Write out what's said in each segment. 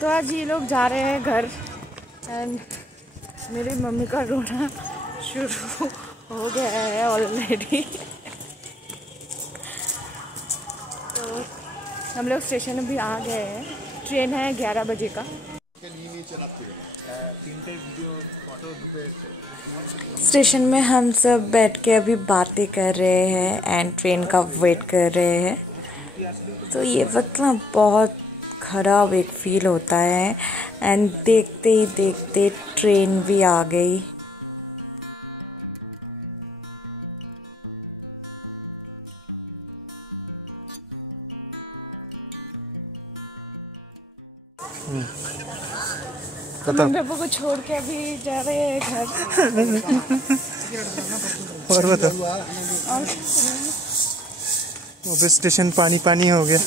तो आज ये लोग जा रहे हैं घर एंड मेरी मम्मी का रोना शुरू हो गया है ऑलरेडी। तो हम लोग स्टेशन में भी आ गए हैं। ट्रेन है 11 बजे का। स्टेशन में हम सब बैठ के अभी बातें कर रहे हैं एंड ट्रेन का वेट कर रहे हैं। तो ये वक्त ना बहुत ख़राब एक फील होता है एंड देखते ही देखते ट्रेन भी आ गई। मम्मी पापा को छोड़ के अभी जा रहे हैं घर। और बताओ, वो स्टेशन पानी पानी हो गया।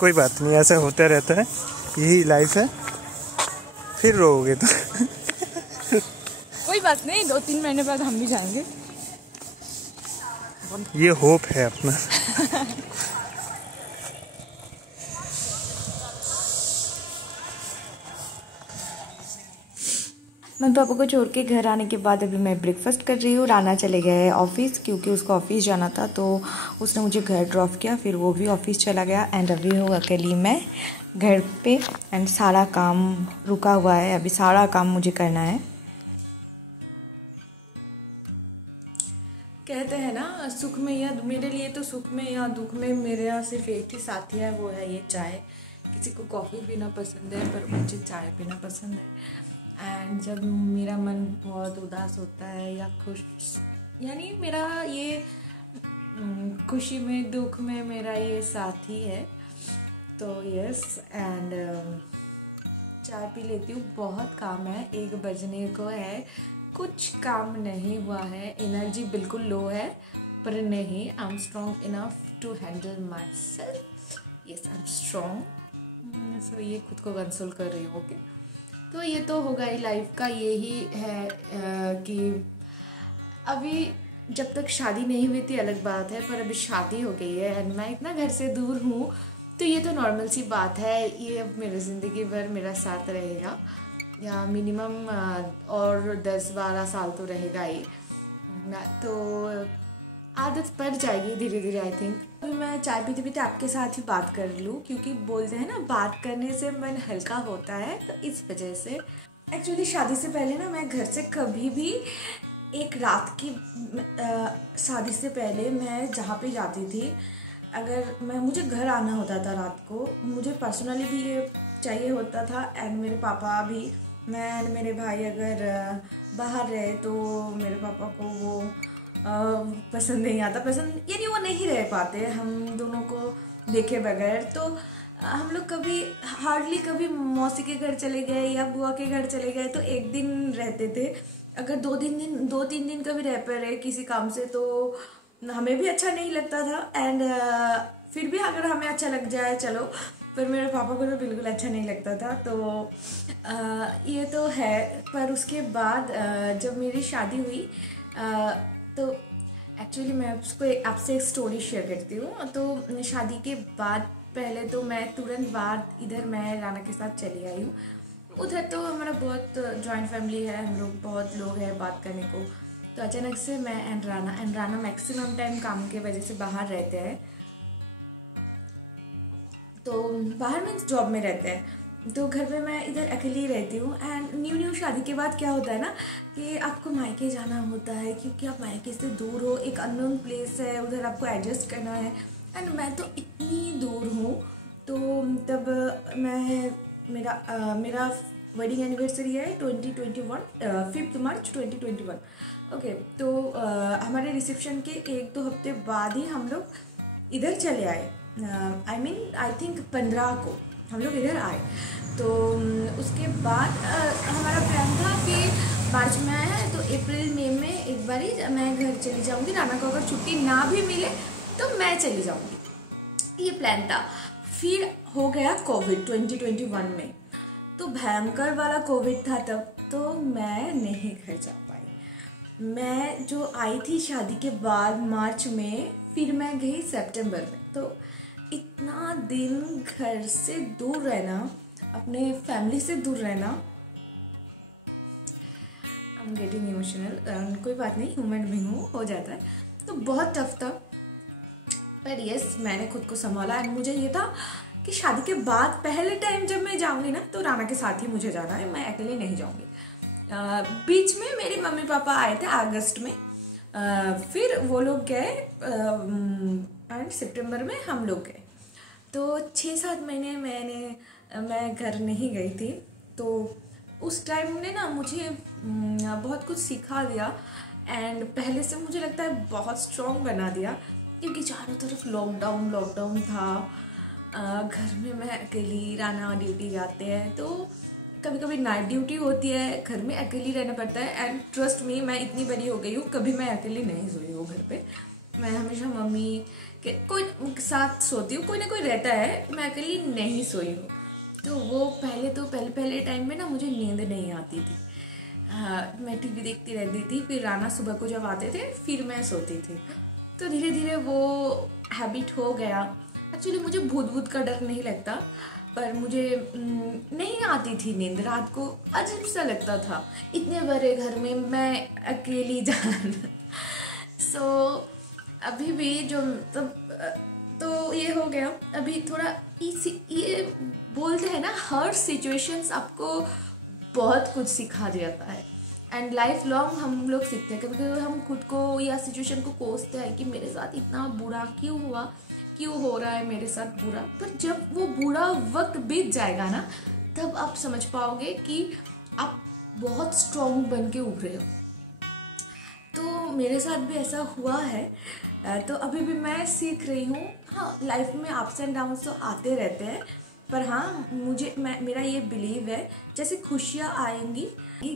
कोई बात नहीं, ऐसा होता रहता है, यही लाइफ है। फिर रोओगे तो कोई बात नहीं, 2-3 महीने बाद हम भी जाएंगे। ये होप है अपना। मम्मी पापा को छोड़ के घर आने के बाद अभी मैं ब्रेकफास्ट कर रही हूँ। राना चले गए ऑफिस क्योंकि उसको ऑफिस जाना था, तो उसने मुझे घर ड्रॉप किया, फिर वो भी ऑफिस चला गया एंड अभी हूँ अकेली मैं घर पे एंड सारा काम रुका हुआ है। अभी सारा काम मुझे करना है। कहते हैं ना, सुख में या मेरे लिए तो सुख में या दुख में मेरा सिर्फ एक ही साथी है, वो है ये चाय। किसी को कॉफ़ी पीना पसंद है पर मुझे चाय पीना पसंद है। एंड जब मेरा मन बहुत उदास होता है या खुश, यानी मेरा ये खुशी में दुख में मेरा ये साथी है। तो यस, एंड चाय पी लेती हूँ। बहुत काम है, 1 बजने को है, कुछ काम नहीं हुआ है, एनर्जी बिल्कुल लो है, पर नहीं, I am strong enough to handle my self. Yes, I am strong. So ये खुद को कंसोल कर रही हूँ। ओके, तो ये तो होगा ही लाइफ का। यही है कि अभी जब तक शादी नहीं हुई थी अलग बात है, पर अभी शादी हो गई है एंड मैं इतना घर से दूर हूँ, तो ये तो नॉर्मल सी बात है। ये अब मेरी ज़िंदगी भर मेरा साथ रहेगा, या मिनिमम और 10-12 साल तो रहेगा ही। तो आदत पड़ जाएगी धीरे धीरे, आई थिंक। अभी मैं चाय पीते पीते आपके साथ ही बात कर लूँ, क्योंकि बोलते हैं ना, बात करने से मन हल्का होता है, तो इस वजह से। एक्चुअली शादी से पहले ना मैं घर से कभी भी एक रात की शादी से पहले मैं जहाँ पे जाती थी, अगर मुझे घर आना होता था रात को, मुझे पर्सनली भी ये चाहिए होता था एंड मेरे पापा भी। मैं एंड मेरे भाई अगर बाहर रहे तो मेरे पापा को वो पसंद नहीं आता, यानी वो नहीं रह पाते हम दोनों को देखे बगैर। तो हम लोग कभी हार्डली कभी मौसी के घर चले गए या बुआ के घर चले गए तो एक दिन रहते थे। अगर 2-3 दिन कभी रह पर रहे किसी काम से, तो हमें भी अच्छा नहीं लगता था एंड फिर भी अगर हमें अच्छा लग जाए चलो, पर मेरे पापा को तो बिल्कुल अच्छा नहीं लगता था। तो ये तो है। पर उसके बाद जब मेरी शादी हुई, तो एक्चुअली मैं आपसे एक स्टोरी शेयर करती हूँ। तो शादी के बाद पहले तो मैं तुरंत बाद इधर मैं राना के साथ चली आई हूँ। उधर तो हमारा बहुत जॉइंट फैमिली है, हम लोग बहुत लोग हैं बात करने को। तो अचानक से मैं एंड राना मैक्सिमम टाइम काम के वजह से बाहर रहते हैं, तो बाहर मीन्स जॉब में रहते हैं। तो घर पे मैं इधर अकेली रहती हूँ एंड न्यू शादी के बाद क्या होता है ना कि आपको मायके जाना होता है, क्योंकि आप मायके से दूर हो, एक अननोन प्लेस है, उधर आपको एडजस्ट करना है। एंड मैं तो इतनी दूर हूँ। तो तब मेरा वेडिंग एनिवर्सरी है 2021, 5 मार्च 2021। ओके, तो हमारे रिसेप्शन के 1-2 हफ्ते बाद ही हम लोग इधर चले आए। आई थिंक 15 को हम लोग इधर आए। तो उसके बाद हमारा प्लान था कि मार्च में आया है तो अप्रैल मई में एक बार ही मैं घर चली जाऊंगी। राना को अगर छुट्टी ना भी मिले तो मैं चली जाऊंगी, ये प्लान था। फिर हो गया कोविड 2021 में, तो भयंकर वाला कोविड था तब, तो मैं नहीं घर जा पाई। मैं जो आई थी शादी के बाद मार्च में, फिर मैं गई सितंबर में। तो इतना दिन घर से दूर रहना, अपने फैमिली से दूर रहना, आई एम गेटिंग इमोशनल, कोई बात नहीं, ह्यूमन बीइंग हूँ, हो जाता है, तो बहुत टफ था। पर यस, मैंने खुद को संभाला। एंड मुझे ये था कि शादी के बाद पहले टाइम जब मैं जाऊँगी ना तो राना के साथ ही मुझे जाना है, मैं अकेले नहीं जाऊँगी। बीच में मेरे मम्मी पापा आए थे अगस्त में, फिर वो लोग गए एंड सितंबर में हम लोग गए। तो 6-7 महीने मैं घर नहीं गई थी। तो उस टाइम ने ना मुझे बहुत कुछ सिखा दिया एंड पहले से मुझे लगता है बहुत स्ट्रॉन्ग बना दिया, क्योंकि चारों तरफ लॉकडाउन था। घर में मैं अकेली, राना ड्यूटी जाते हैं तो कभी कभी नाइट ड्यूटी होती है, घर में अकेली रहना पड़ता है। एंड ट्रस्ट मी, मैं इतनी बड़ी हो गई हूँ, कभी मैं अकेली नहीं सोई हूँ घर पे। मैं हमेशा मम्मी के कोई साथ सोती हूँ, कोई ना कोई रहता है, मैं अकेली नहीं सोई हूँ। तो वो पहले टाइम में ना मुझे नींद नहीं आती थी। मैं टीवी देखती रहती थी, फिर राना सुबह को जब आते थे फिर मैं सोती थी। तो धीरे धीरे वो हैबिट हो गया। एक्चुअली मुझे भूत का डर नहीं लगता, पर मुझे नहीं आती थी नींद, रात को अजीब सा लगता था, इतने बड़े घर में मैं अकेली जान। सो अभी भी जो तो ये हो गया। अभी थोड़ा ये बोलते हैं ना, हर सिचुएशंस आपको बहुत कुछ सिखा जाता है एंड लाइफ लॉन्ग हम लोग सीखते हैं। कभी कभी हम खुद को या सिचुएशन को कोसते हैं कि मेरे साथ इतना बुरा क्यों हुआ, क्यों हो रहा है मेरे साथ बुरा। पर जब वो बुरा वक्त बीत जाएगा ना, तब आप समझ पाओगे कि आप बहुत स्ट्रॉन्ग बन के उभरे हो। तो मेरे साथ भी ऐसा हुआ है। तो अभी भी मैं सीख रही हूँ। हाँ, लाइफ में अप्स एंड डाउन्स तो आते रहते हैं, पर हाँ मेरा ये बिलीव है, जैसे खुशियाँ आएंगी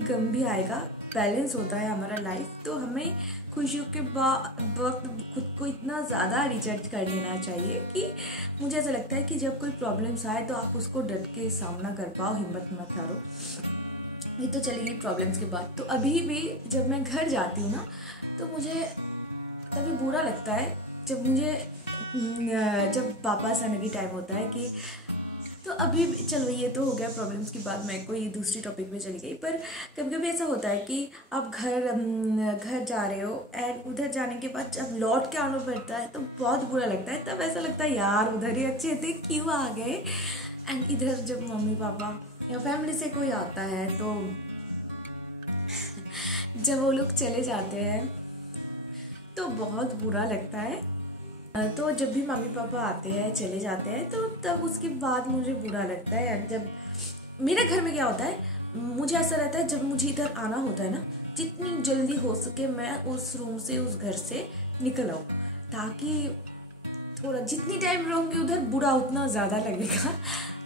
गम भी आएगा, बैलेंस होता है हमारा लाइफ। तो हमें खुशियों के वक्त खुद को इतना ज़्यादा रिचार्ज कर लेना चाहिए कि मुझे ऐसा लगता है कि जब कोई प्रॉब्लम्स आए तो आप उसको डट के सामना कर पाओ, हिम्मत मत हारो। ये तो चलेगी प्रॉब्लम्स के बाद। तो अभी भी जब मैं घर जाती हूँ ना, तो मुझे तभी बुरा लगता है जब वापस आने की टाइम होता है कि तो अभी चलो ये तो हो गया प्रॉब्लम्स की बात, मैं कोई दूसरी टॉपिक पे चली गई। पर कभी कभी ऐसा होता है कि आप घर जा रहे हो एंड उधर जाने के बाद जब लौट के आना पड़ता है तो बहुत बुरा लगता है। तब ऐसा लगता है यार उधर ही अच्छे थे, क्यों आ गए। एंड इधर जब मम्मी पापा या फैमिली से कोई आता है तो जब वो लोग चले जाते हैं तो बहुत बुरा लगता है। तो जब भी मम्मी पापा आते हैं चले जाते हैं तो तब उसके बाद मुझे बुरा लगता है। एंड जब मेरे घर में क्या होता है, मुझे ऐसा रहता है जब मुझे इधर आना होता है ना, जितनी जल्दी हो सके मैं उस रूम से, उस घर से निकल आऊँ, ताकि थोड़ा जितनी टाइम रहूँगी उधर बुरा उतना ज़्यादा लगेगा।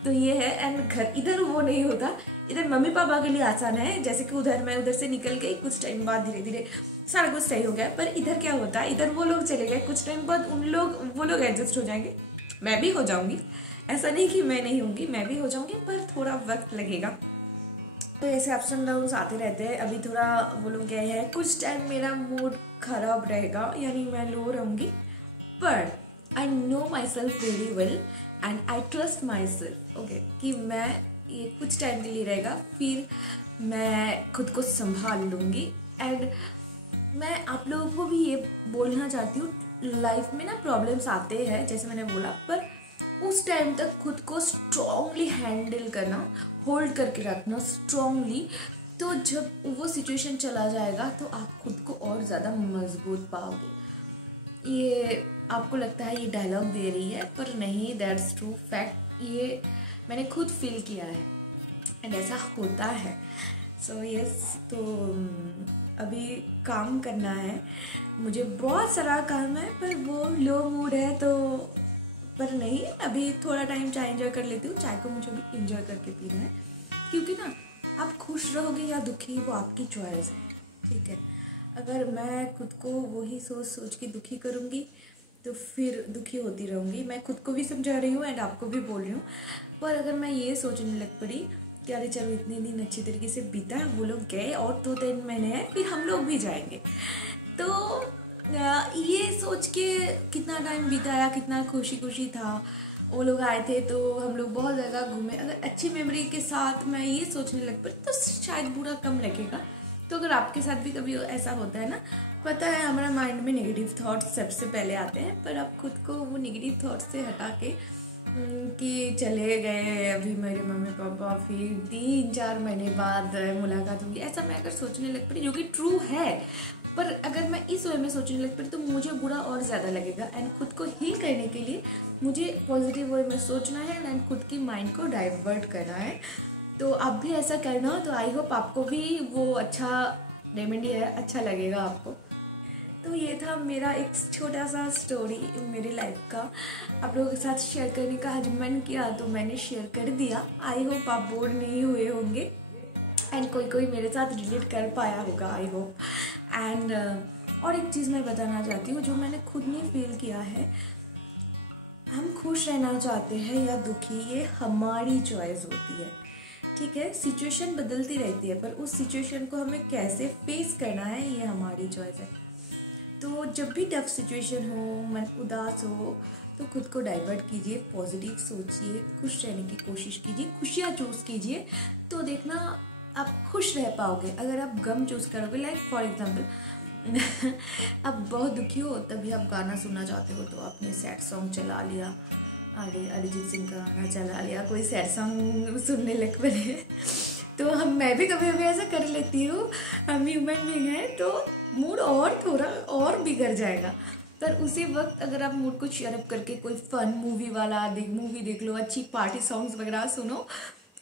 तो ये है। एंड घर इधर वो नहीं होता, इधर मम्मी पापा के लिए आसान है, जैसे कि मैं उधर से निकल गई, कुछ टाइम बाद धीरे धीरे सारा कुछ सही हो गया। पर इधर क्या होता है, इधर वो लोग चले गए, कुछ टाइम बाद वो लोग एडजस्ट हो जाएंगे, मैं भी हो जाऊंगी। ऐसा नहीं कि मैं नहीं होंगी, मैं भी हो जाऊंगी, पर थोड़ा वक्त लगेगा। तो ऐसे अप्स एंड डाउन्स आते रहते हैं। अभी थोड़ा वो लोग गए हैं, कुछ टाइम मेरा मूड खराब रहेगा, यानी मैं लो रहूँगी, पर I know my self very well and I trust my self, okay, कि मैं ये कुछ टाइम के लिए रहेगा, फिर मैं खुद को संभाल लूँगी। एंड मैं आप लोगों को भी ये बोलना चाहती हूँ, लाइफ में ना प्रॉब्लम्स आते हैं जैसे मैंने बोला, पर उस टाइम तक खुद को स्ट्रॉन्गली हैंडल करना, होल्ड करके रखना स्ट्रॉन्गली। तो जब वो सिचुएशन चला जाएगा तो आप खुद को और ज़्यादा मजबूत पाओगे। ये आपको लगता है ये डायलॉग दे रही है, पर नहीं, दैट्स ट्रू फैक्ट। ये मैंने खुद फील किया है एंड ऐसा होता है। सो यस, तो अभी काम करना है, मुझे बहुत सारा काम है, पर वो लो मूड है तो, पर नहीं, अभी थोड़ा टाइम चाय एंजॉय कर लेती हूँ। चाय को मुझे भी एंजॉय करके पीना है, क्योंकि ना आप खुश रहोगे या दुखी, वो आपकी चॉइस है, ठीक है। अगर मैं खुद को वही सोच के दुखी करूँगी तो फिर दुखी होती रहूँगी। मैं खुद को भी समझा रही हूँ एंड आपको भी बोल रही हूँ। पर अगर मैं ये सोचने लग पड़ी कि अरे चलो इतने दिन अच्छी तरीके से बीता है, वो लोग गए और 2-3 महीने हैं, फिर हम लोग भी जाएंगे, तो ये सोच के कितना टाइम बिताया, कितना खुशी खुशी था। वो लोग आए थे तो हम लोग बहुत जगह घूमे। अगर अच्छी मेमोरी के साथ मैं ये सोचने लग पड़ी तो शायद बुरा कम लगेगा। तो अगर आपके साथ भी कभी ऐसा होता है ना, पता है हमारा माइंड में नेगेटिव थॉट्स सबसे पहले आते हैं, पर आप खुद को वो नेगेटिव थॉट्स से हटा के कि चले गए अभी मेरे मम्मी पापा, फिर 3-4 महीने बाद मुलाकात होगी, ऐसा मैं अगर सोचने लग पड़ी, जो कि ट्रू है, पर अगर मैं इस वे में सोचने लग पड़ी तो मुझे बुरा और ज़्यादा लगेगा। एंड खुद को हील करने के लिए मुझे पॉजिटिव वे में सोचना है एंड खुद की माइंड को डाइवर्ट करना है। तो आप भी ऐसा करना हो तो आई होप आपको भी वो अच्छा रेमेडी है, अच्छा लगेगा आपको। तो ये था मेरा एक छोटा सा स्टोरी मेरी लाइफ का, आप लोगों के साथ शेयर करने का आज मन किया तो मैंने शेयर कर दिया। आई होप आप बोर नहीं हुए होंगे एंड कोई मेरे साथ रिलेट कर पाया होगा, आई होप। एंड और एक चीज़ मैं बताना चाहती हूँ जो मैंने खुद ने फील किया है, हम खुश रहना चाहते हैं या दुखी, ये हमारी चॉइस होती है, ठीक है। सिचुएशन बदलती रहती है पर उस सिचुएशन को हमें कैसे फेस करना है ये हमारी चॉइस है। तो जब भी टफ सिचुएशन हो, मन उदास हो, तो खुद को डाइवर्ट कीजिए, पॉजिटिव सोचिए, खुश रहने की कोशिश कीजिए, खुशियाँ चूज़ कीजिए, तो देखना आप खुश रह पाओगे। अगर आप गम चूज़ करोगे, लाइक फॉर एग्जांपल आप बहुत दुखी हो तभी आप गाना सुनना चाहते हो तो आपने सैड सॉन्ग चला लिया, अरे अरिजीत सिंह का गाना चला लिया, कोई सैड सॉन्ग सुनने लग पड़े। तो मैं भी कभी कभी ऐसा कर लेती हूँ, हम ह्यूमन बीइंग हैं, तो मूड और थोड़ा और बिगड़ जाएगा। पर उसी वक्त अगर आप मूड को चीयर अप करके कोई फन मूवी वाला मूवी देख लो, अच्छी पार्टी सॉन्ग्स वगैरह सुनो,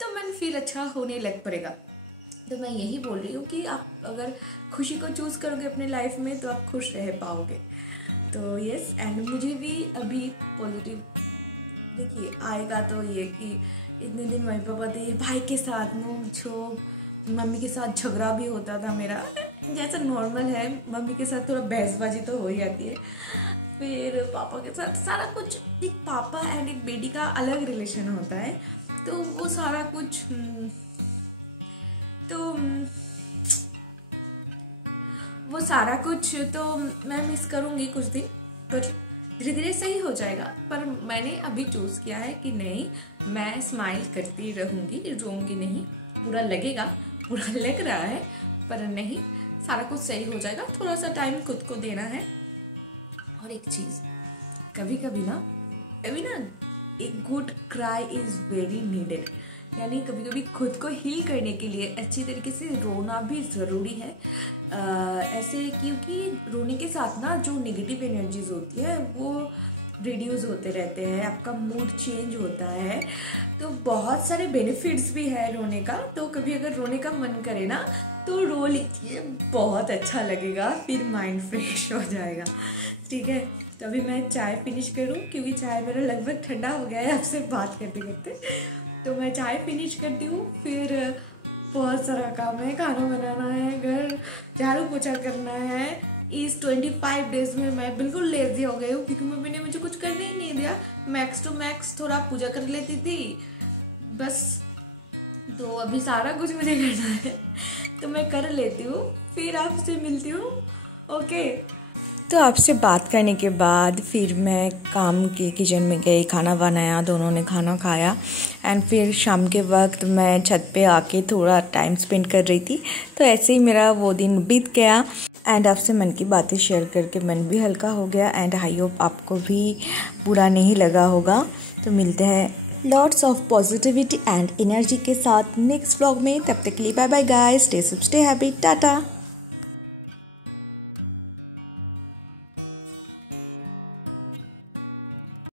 तो मन फील अच्छा होने लग पड़ेगा। तो मैं यही बोल रही हूँ कि आप अगर खुशी को चूज़ करोगे अपने लाइफ में तो आप खुश रह पाओगे। तो यस, एंड मुझे भी अभी पॉजिटिव देखिए आएगा तो ये कि इतने दिन मम्मी पापा थे, भाई के साथ नोक झोंक, मम्मी के साथ झगड़ा भी होता था मेरा, जैसा नॉर्मल है, मम्मी के साथ थोड़ा बहसबाजी तो हो ही जाती है। फिर पापा के साथ सारा कुछ, एक पापा एंड एक बेटी का अलग रिलेशन होता है, तो वो सारा कुछ तो मैं मिस करूँगी कुछ दिन, पर धीरे धीरे सही हो जाएगा। पर मैंने अभी चूज़ किया है कि नहीं, मैं स्माइल करती रहूँगी, रोऊंगी नहीं। बुरा लगेगा, बुरा लग रहा है, पर नहीं, सारा कुछ सही हो जाएगा। थोड़ा सा टाइम खुद को देना है। और एक चीज़, कभी कभी ना एक good cry is very needed, यानी कभी कभी खुद को हील करने के लिए अच्छी तरीके से रोना भी ज़रूरी है। ऐसे क्योंकि रोने के साथ ना जो नेगेटिव एनर्जीज होती है वो रिड्यूस होते रहते हैं, आपका मूड चेंज होता है, तो बहुत सारे बेनिफिट्स भी है रोने का। तो कभी अगर रोने का मन करे ना तो रो लीजिए, बहुत अच्छा लगेगा, फिर माइंड फ्रेश हो जाएगा, ठीक है। तो अभी मैं चाय फिनिश करूँ क्योंकि चाय मेरा लगभग ठंडा हो गया है आपसे बात करते करते, तो मैं चाय फिनिश करती हूँ। फिर बहुत सारा काम है, खाना बनाना है, घर झाड़ू पोछा करना है। इस 25 डेज में मैं बिल्कुल लेजी हो गई हूँ क्योंकि मम्मी ने मुझे कुछ करने ही नहीं दिया। मैक्स टू मैक्स थोड़ा पूजा कर लेती थी बस, तो अभी सारा कुछ मुझे करना है, तो मैं कर लेती हूँ, फिर आपसे मिलती हूँ, ओके। तो आपसे बात करने के बाद फिर मैं काम की किचन में गई, खाना बनाया, दोनों ने खाना खाया एंड फिर शाम के वक्त मैं छत पे आके थोड़ा टाइम स्पेंड कर रही थी। तो ऐसे ही मेरा वो दिन बीत गया एंड आपसे मन की बातें शेयर करके मन भी हल्का हो गया एंड आई होप आपको भी बुरा नहीं लगा होगा। तो मिलते हैं lots of positivity and energy के साथ नेक्स्ट व्लॉग में। तब तक के लिए bye bye guys, stay safe, stay happy, Tata.